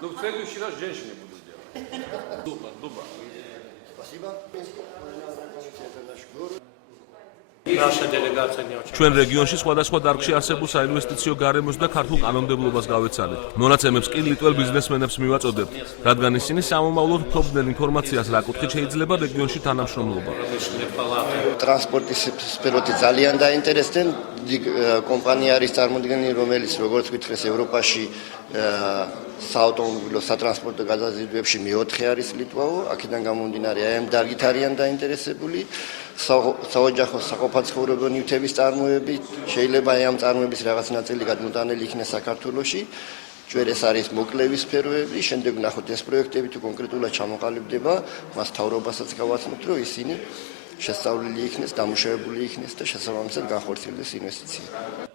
Ну, в следующий раз женщины будут делать. Дуба. Спасибо. Наша делегация не очень. ჩვენ რეგიონში სხვადასხვა დარგში არსებულ საინვესტიციო გარემოს და ქართულ კანონმდებლობას გავეცანით. მონაცემებს კი ლიტველ ბიზნესმენებს მივაწოდებთ, რადგან ისინი სამომავლოდ ფლობდნენ ინფორმაციას, რა კუთხით შეიძლება რეგიონში თანამშრომლობა. ტრანსპორტის სფეროთი ძალიან დაინტერესდნენ. კომპანია არის წარმოდგენილი, რომელიც როგორც ვთქვით, ევროპაში საავტომობილო სატრანსპორტო გადაზიდვებში მეოთხე არის ლიტვაო, აქედან გამომდინარე აი ამ დარგით არიან დაინტერესებული. საოჯახო საყოფაცხოვრებო ნივთების წარმოებით შეიძლება აი ამ წარმოების რაღაც ნაწილი გადმოტანილი იქნეს საქართველოში. Ჩვენ ეს არის მოკლევის სფეროები, შემდეგ ვნახოთ ეს პროექტები თუ კონკრეტულად ჩამოყალიბდება, მას თავრობასაც გავაცნობთ, რომ ისინი შესწავლილი იქნეს, დამუშავებული იქნეს და შესაბამისად განხორციელდეს ინვესტიცია.